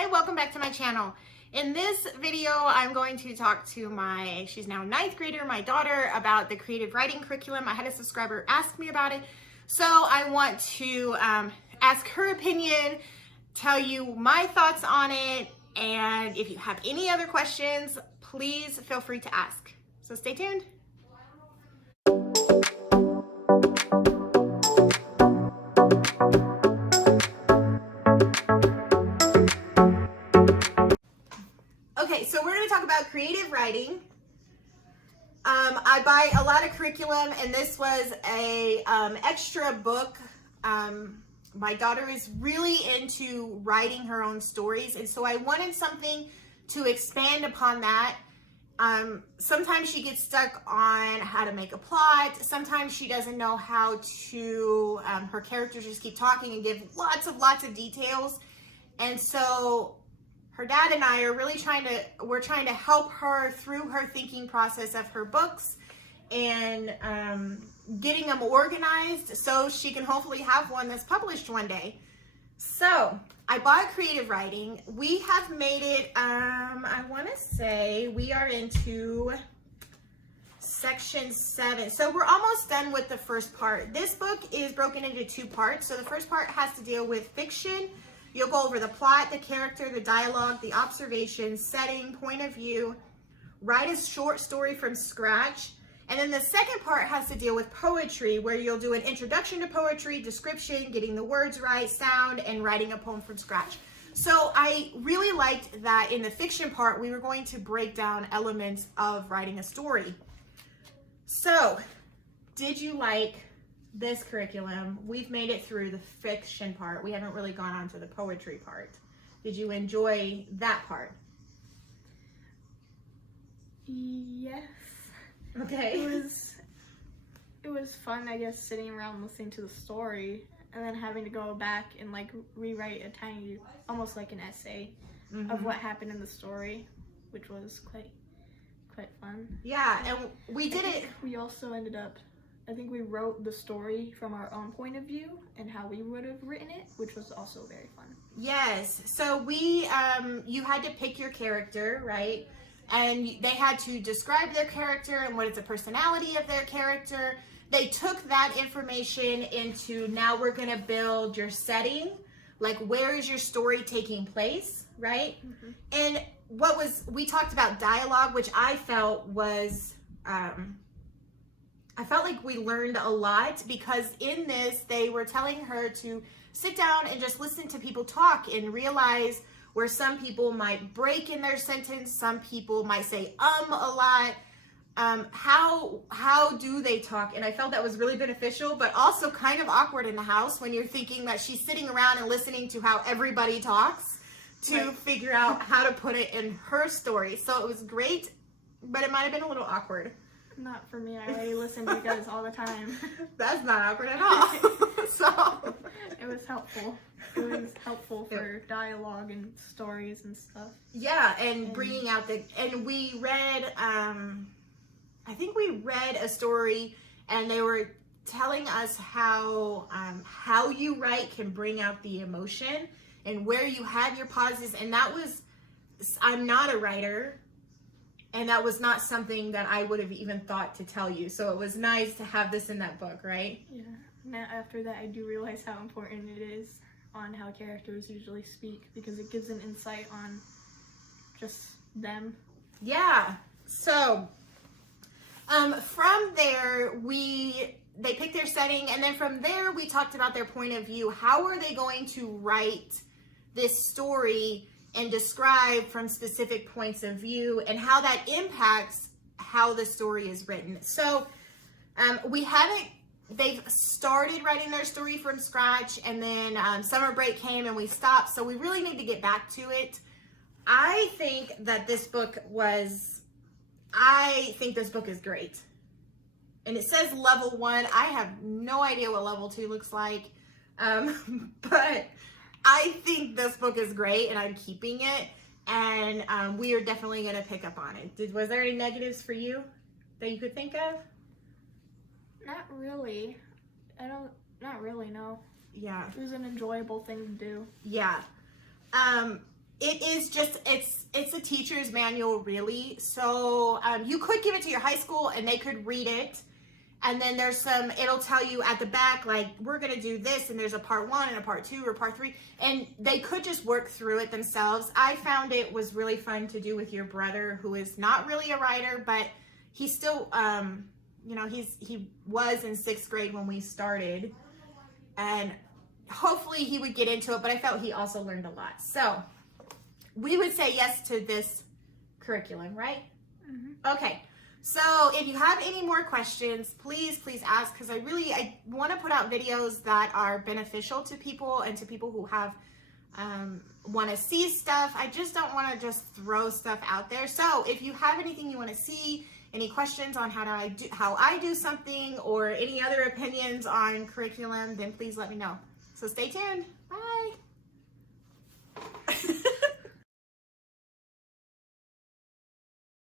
Hi, welcome back to my channel. In this video, I'm going to talk to she's now 9th grader, my daughter, about the creative writing curriculum. I had a subscriber ask me about it. So I want to ask her opinion, tell you my thoughts on it, and if you have any other questions, please feel free to ask. So stay tuned. Okay, so we're going to talk about creative writing. I buy a lot of curriculum, and this was a extra book. My daughter is really into writing her own stories, and so I wanted something to expand upon that. Sometimes she gets stuck on how to make a plot. Sometimes she doesn't know how to, her characters just keep talking and give lots of details. And so her dad and I are really trying to help her through her thinking process of her books and getting them organized so she can hopefully have one that's published one day. So I bought creative writing. We have made it, I want to say we are into section 7. So we're almost done with the first part. This book is broken into 2 parts. So the first part has to deal with fiction. You'll go over the plot, the character, the dialogue, the observations, setting, point of view, write a short story from scratch. And then the second part has to deal with poetry, where you'll do an introduction to poetry, description, getting the words right, sound, and writing a poem from scratch. So I really liked that in the fiction part, we were going to break down elements of writing a story. So, did you like this curriculum? We've made it through the fiction part. We haven't really gone on to the poetry part. Did you enjoy that part? Yes. Okay. It was fun, I guess, sitting around listening to the story and then having to go back and like rewrite a tiny, almost like an essay of what happened in the story, which was quite fun. Yeah, and we did it. We also ended up, I think we wrote the story from our own point of view and how we would have written it, which was also very fun. Yes. So we, you had to pick your character, right? And they had to describe their character and what is the personality of their character. They took that information into, now we're going to build your setting, like where is your story taking place, right? And we talked about dialogue, which I felt was, I felt like we learned a lot, because in this, they were telling her to sit down and just listen to people talk and realize where some people might break in their sentence, some people might say a lot. How do they talk? And I felt that was really beneficial, but also kind of awkward in the house when you're thinking that she's sitting around and listening to how everybody talks to figure out how to put it in her story. So it was great, but it might have been a little awkward. Not for me. I already listen to you guys all the time. That's not awkward at all. So it was helpful. It was helpful for dialogue and stories and stuff. Yeah, and bringing out and we read, I think we read a story, and they were telling us how you write can bring out the emotion and where you have your pauses. And that was, I'm not a writer, and that was not something that I would have even thought to tell you. So it was nice to have this in that book, right? Yeah. Now after that, I do realize how important it is on how characters usually speak, because it gives an insight on just them. Yeah. So from there, they picked their setting, and then from there we talked about their point of view. How are they going to write this story and describe from specific points of view, and how that impacts how the story is written? So they've started writing their story from scratch, and then summer break came and we stopped. So we really need to get back to it. I think this book is great. And it says level 1. I have no idea what level 2 looks like. But I think this book is great, and I'm keeping it. And we are definitely going to pick up on it. Was there any negatives for you that you could think of? Not really. Not really, no. Yeah. It was an enjoyable thing to do. Yeah. it is just, it's a teacher's manual, really. So you could give it to your high school and they could read it. And then there's it'll tell you at the back, like, we're going to do this, and there's a part 1 and a part 2 or part 3. And they could just work through it themselves. I found it was really fun to do with your brother, who is not really a writer, but he's still, you know, he was in 6th grade when we started. And hopefully he would get into it, but I felt he also learned a lot. So we would say yes to this curriculum, right? Mm-hmm. Okay. So if you have any more questions, please ask, because I want to put out videos that are beneficial to people and to people who have want to see stuff. I just don't want to just throw stuff out there. So if you have anything you want to see, any questions on how I do something, or any other opinions on curriculum, then please let me know. So stay tuned. Bye.